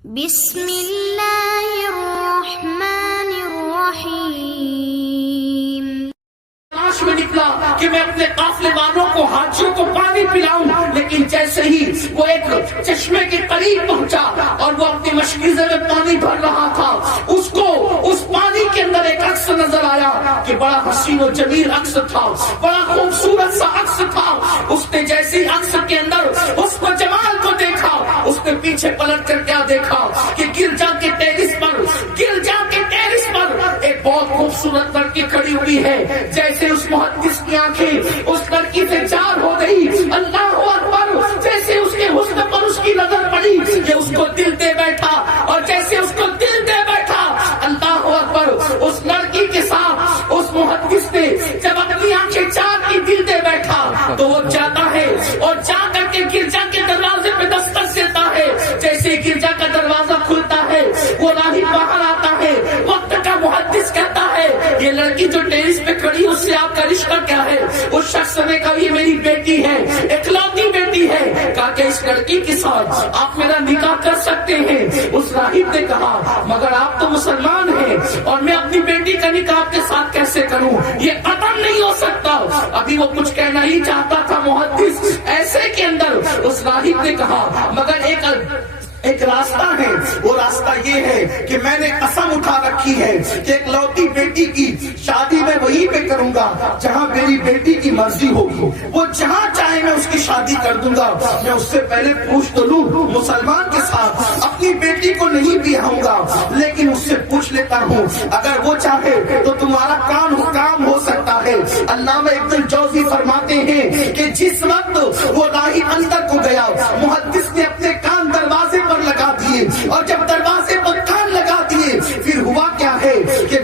بسم اللہ الرحمن الرحیم۔ تلاش میں نکلا کہ میں اپنے قافلے والوں کو، حاجیوں کو پانی پلاؤں، لیکن جیسے ہی وہ ایک چشمے کے قریب پہنچا اور وہ اپنی مشکیزے میں پانی بھر رہا تھا، اس کو اس پانی کے اندر ایک عکس نظر آیا کہ بڑا حسین و جمیل عکس تھا، بڑا خوبصورت سا عکس تھا۔ اس نے جیسے ہی عکس کے اندر اس کو جمال کو دیکھا، اس نے پیچھے پلٹ کر کیا دیکھا کہ گرجا کے ٹیرس پر ایک بہت خوبصورت لڑکی کھڑی ہوئی ہے۔ جیسے اس محدث کی آنکھیں اس لڑکی سے چار ہو گئی، اللہ اکبر، جیسے اس کے حسن پر اس کی نظر پڑی کہ اس کو دل دے بیٹھا، اور جیسے اس کو دل دے بیٹھا، اللہ اکبر، اس لڑکی کے ساتھ اس محدث نے جب اپنی آنکھیں چار کی دل دے بیٹھا تو وہ جاتا ہے اور جا کر کے گرجا کے دروازے پہ دستک دیتا ہے۔ جیسے گرجا کا دروازہ کھلتا ہے، وہ راہب باہر آتا ہے، وقت کا محدث کہتا ہے یہ لڑکی جو ٹیرس پہ کھڑی اس سے آپ کا رشتہ کیا ہے؟ اس شخص نے کہا یہ میری بیٹی ہے، اکلوتی بیٹی ہے۔ کہا کہ اس لڑکی کے ساتھ آپ میرا نکاح کر سکتے ہیں؟ اس راہب نے کہا مگر آپ تو مسلمان ہیں اور میں اپنی بیٹی کا نکاح آپ کے ساتھ کیسے کروں؟ یہ قطعاً نہیں ہو سکتا۔ ابھی وہ کچھ کہنا ہی چاہتا تھا محدث، ایسے کے اندر اس راہب نے کہا مگر ایک راستہ ہے، وہ راستہ یہ ہے کہ میں نے قسم اٹھا رکھی ہے کہ ایک لوتی بیٹی کی شادی میں وہیں پہ کروں گا جہاں میری بیٹی کی مرضی ہوگی، وہ جہاں چاہے میں اس کی شادی کر دوں گا۔ میں اس سے پہلے پوچھ تو لوں، مسلمان کے ساتھ اپنی بیٹی کو نہیں بیاہوں گا، لیکن اس سے پوچھ لیتا ہوں اگر وہ چاہے تو تمہارا کام ہو سکتا ہے۔ علامہ ابن الجوزی فرماتے ہیں کہ جس وقت وہ راہی اندر کو گیا، محدث نے اپنے کان دروازے پر لگا دیے، اور جب دروازے پر کان لگا دیے پھر ہوا کیا ہے کہ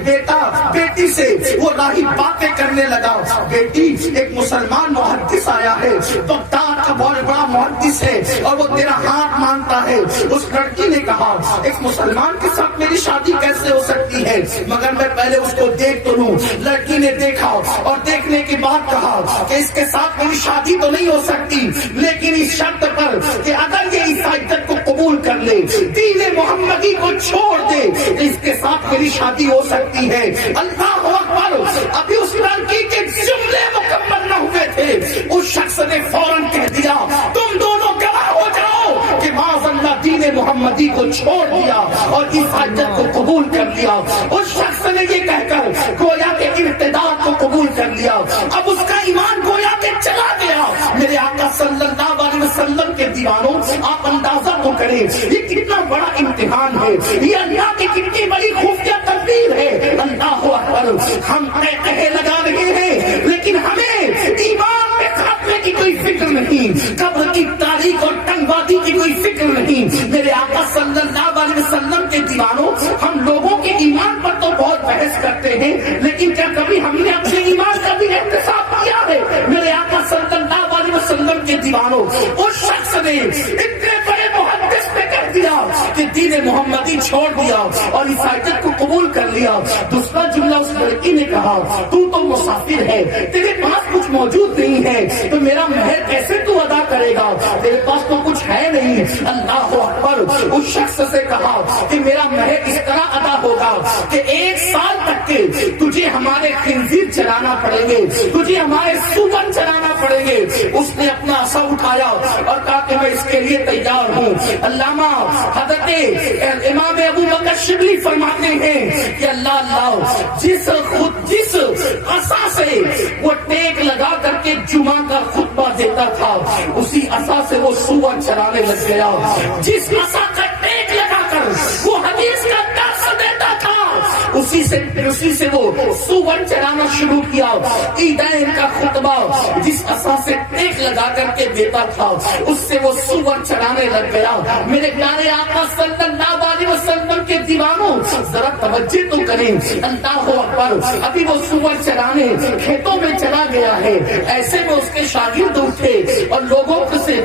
بیٹی سے وہ راہی باتیں کرنے لگا۔ بیٹی ایک مسلمان محدث آیا ہے، بغداد کا بہت بڑا محدث ہے اور وہ تیرا ہاتھ مانگتا ہے۔ اس لڑکی نے کہا ایک مسلمان کے ساتھ میری شادی کیسے ہو سکتی ہے؟ مگر میں پہلے اس کو دیکھ تو لوں۔ لڑکی نے دیکھا اور دیکھنے کے بعد کہا کہ اس کے ساتھ میری شادی تو نہیں ہو سکتی، لیکن اس شرط پر کہ اگر یہ عیسائیت کو قبول کر لے، دین محمدی کو چھوڑ دے، اس کے ساتھ میری شادی ہو سکتی ہے۔ اللہ اکبر، ابھی اس لڑکی کے جملے مکمل نہ ہوئے تھے، اس شخص نے فوراً کہہ دیا تم دونوں گواہ ہو جاؤ کہ معاذ اللہ دین محمدی کو چھوڑ دیا اور عیسائیت کو قبول کر لیا۔ اس شخص نے یہ کہہ کر گویا کہ ارتداد کو قبول کر لیا، اب اس کا ایمان گویا کہ چلا گیا۔ میرے آقا صلی اللہ علیہ وسلم کے دیوانوں، آپ اندازہ تو کریں یہ کتنا بڑا امتحان ہے، یہ اللہ کی کتنی بڑی خفیہ تدبیر ہے۔ اللہ اکبر، ہم کہے لگا رہے ہیں لیکن ہمیں ایمان میں خاتمے کی کوئی فکر نہیں، قبر کی تاریخ اور تنگوادی کی کوئی فکر نہیں۔ میرے آقا صلی اللہ علیہ وسلم کے دیوانوں، ہم لوگوں کے ایمان پر تو بہت بحث کرتے ہیں، لیکن کیا کبھی ہم نے اپنے ایمان کا بھی احتساب کیا ہے؟ میرے آقا صلی اللہ علیہ وسلم کے دیوانوں، اس شخص نے اتنے بڑے محدث نے کہہ دیا کہ دین محمدی چھوڑ دیا اور عیسائیت کو قبول کر لیا۔ دوسرا جملہ اس لڑکی نے کہا تو مسافر ہے، تیرے پاس کچھ موجود نہیں ہے تو میرا مہر کیسے تو ادا کرے گا؟ تیرے پاس تو کچھ ہے نہیں۔ اللہ اکبر، اس شخص سے کہا کہ میرا مہر اس طرح ادا ہوگا کہ 1 سال تک کے تجھے ہمارے خنزیر چلانا پڑیں گے، تجھے ہمارے سور چلانا پڑیں گے۔ اس نے اپنا عصا اٹھایا اور کہا کہ میں اس کے لیے تیار ہوں۔ علامہ حضرت امام ابو بکر شبلی فرماتے ہیں کہ اللہ جس عصا سے وہ ٹیک لگا کر کے جمعہ کا خطبہ دیتا تھا، اسی عصا سے وہ سور چلانے لگ گیا۔ جس عصا کا ٹیک لگا کر وہ حدیث کا درس دیتا تھا، اسی سے وہ سور چلانا شروع کیا۔ عیدین کا خطبہ جس عصا سے ٹیک لگا کر کے دیتا تھا، اس سے وہ سور چلانے لگ گیا۔ میرے پیارے آقا صلی اللہ علیہ وسلم کے دیوانوں ذرا توجہ تو کریں، اللہ اکبر، ابھی وہ سور چرانے کھیتوں میں چلا گیا ہے، ایسے میں اس کے شاگرد اٹھے اور لوگوں سے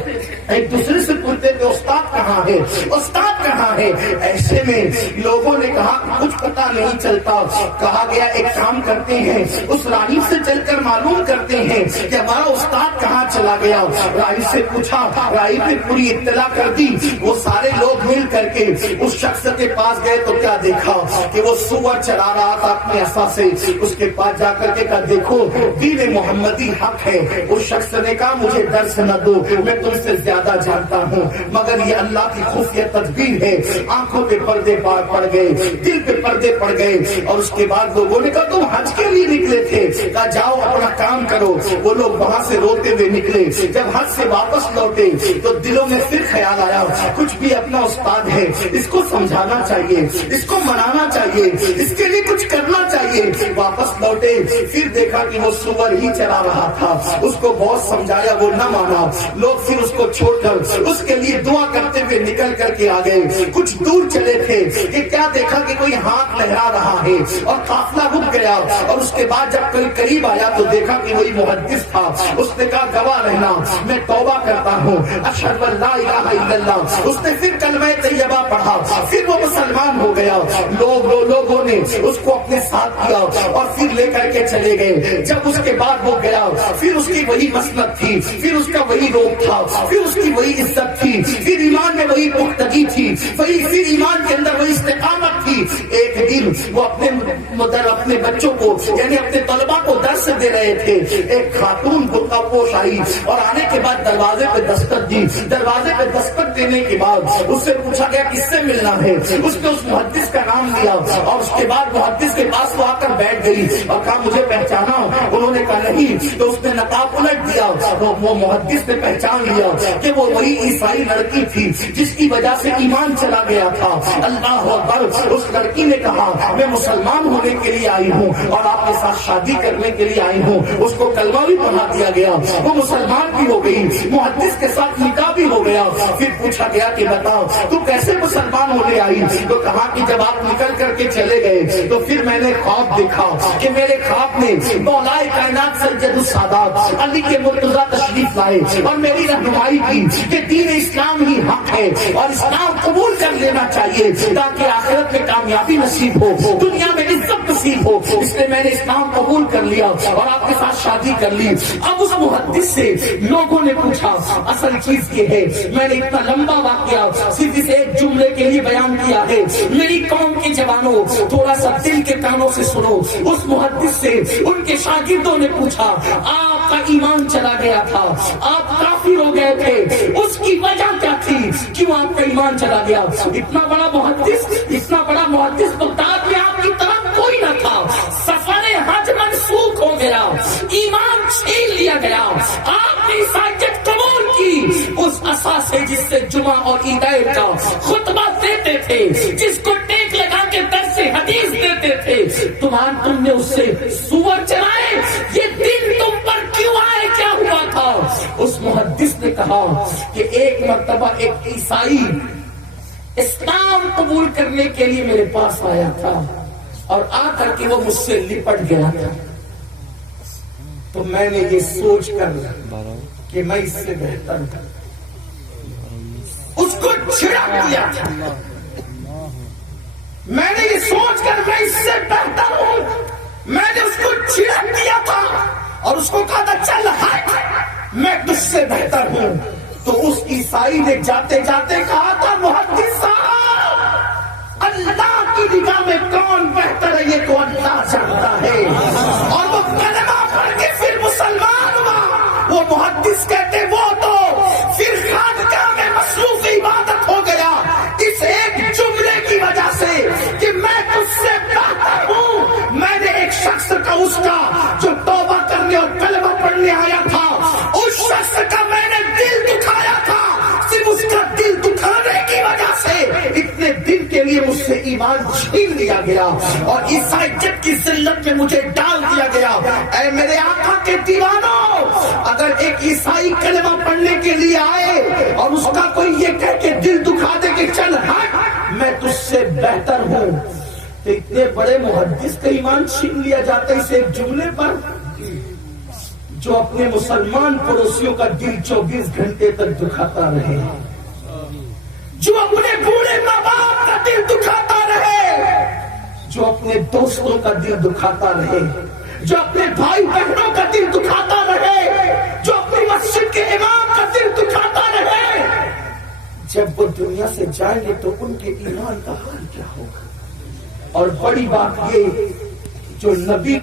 ایک دوسرے سے پوچھتے تھے استاد کہاں ہے، استاد کہاں ہے؟ ایسے میں لوگوں نے کہا کچھ پتا نہیں چلتا، کہا گیا ایک کام کرتے ہیں، اس راہی سے چل کر معلوم کرتے ہیں کہ ہمارا استاد کہاں چلا گیا۔ راہی سے پوچھا، راہی نے پوری اطلاع کر دی، وہ سارے لوگ مل کر کے اس شخص کے پاس گئے تو کیا دیکھا کہ وہ سور چلا رہا تھا اپنے عصا سے، اس کے پاس جا کر کے کہا دیکھو دین محمدی حق ہے۔ اس شخص نے کہا مجھے درس نہ دو، میں تم سے زیادہ جانتا ہوں، مگر یہ اللہ کی خفیہ تدبیر ہے۔ آنکھوں پہ پردے پڑ گئے، دل پہ پردے پڑ گئے، اور اس کے بعد لوگوں نے کہا تم حج کے لیے نکلے تھے، کہا جاؤ اپنا کام کرو۔ وہ لوگ وہاں سے روتے ہوئے نکلے، جب حج سے واپس لوٹے تو دلوں میں پھر خیال آیا کچھ بھی اپنا استاد ہے، اس کو سمجھانا چاہیے، اس کو منانا چاہیے، اس کے لیے کچھ کرنا چاہیے۔ واپس لوٹے، پھر دیکھا کہ وہ سور ہی چلا رہا تھا، اس کو بہت سمجھایا وہ نہ مانا۔ لوگ پھر اس کو چھوڑ کر اس کے لیے دعا کرتے ہوئے نکل کر کے آ گئے۔ کچھ دور چلے تھے کہ کیا دیکھا کہ کوئی ہاتھ لہرا رہا ہے اور قافلہ رک گیا، اور اس کے بعد جب کوئی قریب آیا تو دیکھا کہ وہی محدث تھا۔ اس نے کہا گواہ رہنا میں توبہ کرتا ہوں، اشہد ان لا الہ الا اللہ۔ اس نے پھر کلمہ طیبہ پڑھا، پھر وہ مسلمان ہو گیا۔ لوگوں نے اس کو اپنے ساتھ کیا اور پھر لے کر کے چلے گئے۔ جب اس کے بعد وہ گیا، پھر اس کی وہی مسلک تھی، پھر اس کا وہی روپ تھا، پھر اس کی وہی عزت تھی، پھر ایمان میں وہی پختگی تھی، پھر ایمان کے اندر وہی استقامت تھی۔ ایک دن وہ اپنے بچوں کو یعنی اپنے طلبہ کو درس دے رہے تھے، ایک خاتون برقع پوش آئی اور آنے کے بعد دروازے پہ دستک دی۔ دروازے پہ دستک دینے کے بعد اس سے پوچھا گیا کس سے ملنا ہے، اس نے اس محدث کا نام لیا، اور اس کے بعد محدث کے پاس وہ آ کر بیٹھ گئی اور کہا مجھے پہچانا؟ انہوں نے کہا نہیں، تو اس نے نقاب الٹ دیا، وہ محدث نے پہچان لیا کہ وہ وہی عیسائی لڑکی تھی جس کی وجہ سے ایمان چلا گیا تھا۔ اللہ اکبر! اس لڑکی نے کہا میں مسلمان ہونے کے لیے آئی ہوں اور آپ کے ساتھ شادی کرنے کے لیے آئی ہوں۔ اس کو کلمہ بھی پڑھا دیا گیا، وہ مسلمان بھی ہو گئی، محدث کے ساتھ نکاح بھی ہو گیا۔ پھر پوچھا گیا کہ بتاؤ تو کیسے مسلمان ہونے آئی؟ تو کہا کہ جب آپ نکل کر کے چلے گئے تو پھر میں نے خواب دیکھا کہ میرے خواب میں مولا کائنات سید السادات علی کے مرتضیٰ تشریف لائے اور میری رہنمائی کی کہ دین اسلام ہی حق ہے اور اسلام قبول کر لینا چاہیے تاکہ آخرت میں کامیابی نصیب ہو، دنیا میں عزت نصیب ہو۔ اس لیے میں نے اسلام قبول کر لیا اور آپ کے ساتھ شادی کر لی۔ اب اس محدث سے لوگوں نے پوچھا، اصل چیز یہ ہے میں نے اتنا لمبا واقعہ صرف اس ایک جملے کے لیے بیان کیا ہے، میری قوم کے جوانوں تھوڑا سا دل کے کانوں سے سنو۔ اس محدث سے ان کے شاگردوں نے پوچھا آپ کا ایمان چلا گیا تھا، آپ کافر ہو گئے تھے، اس کی وجہ کیا تھی؟ کیوں آپ کا ایمان چلا گیا؟ اتنا بڑا محدث بغداد میں آپ کی طرف کوئی نہ تھا، سفر حج منسوخ ہو گیا، ایمان چھین لیا گیا، آپ نے عیسائیت قبول کی اس عصا سے جس سے جمعہ اور عیدین کا خطبہ دیتے تھے، جس کو ٹیک لگا کے درس حدیث دیتے تھے، تم نے اس سے سور چرائے، یہ دن تم پر کیوں آئے؟ کیا ہوا تھا؟ اس محدث نے کہا کہ ایک مرتبہ ایک عیسائی اسلام قبول کرنے کے لیے میرے پاس آیا تھا اور آ کر کے وہ مجھ سے لپٹ گیا تھا، تو میں نے یہ سوچ کر کہ میں اس سے بہتر ہوں اس کو چھڑک دیا تھا، میں نے یہ سوچ کر میں اس سے بہتر ہوں، میں نے اس کو چھڑک دیا تھا اور اس کو کہا تھا چل ہٹ میں تجھ سے بہتر ہوں۔ تو اس عیسائی نے جاتے جاتے کہا تھا محدث صاحب اللہ کی نگاہ میں کون بہتر ہے یہ تو اللہ جانتا ہے، اور وہ کلمہ پڑھ کے پھر مسلمان ہوا۔ وہ محدث کہتے وہ تو پھر خانقاہ میں مصروف عبادت ہو گیا اس ایک جملے کی وجہ سے کہ میں تجھ سے بہتر ہوں۔ میں نے ایک شخص کا اس کا جو توبہ کرنے اور کلمہ پڑھنے آیا تھا اس شخص کا میں نے دل دکھایا تھا، صرف اس کا دل دکھانے کی وجہ سے اتنے دن کے لیے مجھ سے ایمان چھین لیا گیا اور عیسائیت کی ذلت میں مجھے ڈال دیا گیا۔ اے میرے آقا کے دیوانوں، اگر ایک عیسائی کلمہ پڑھنے کے لیے آئے اور اس کا کوئی یہ کہہ کے دل دکھا دے کہ چل ہٹ میں تجھ سے بہتر ہوں، تو اتنے بڑے محدث کا ایمان چھین لیا جاتا ہے اس ایک جملے پر، جو اپنے مسلمان پڑوسیوں کا دل 24 گھنٹے تک دکھاتا رہے، جو اپنے بوڑھے ماں باپ کا دل دکھاتا رہے، جو اپنے دوستوں کا دل دکھاتا رہے، جو اپنے بھائی بہنوں کا دل دکھاتا رہے، جو اپنی مسجد کے امام کا دل دکھاتا رہے، جب وہ دنیا سے جائیں گے تو ان کے ایمان کا حال کیا ہوگا؟ اور بڑی بات یہ جو نبی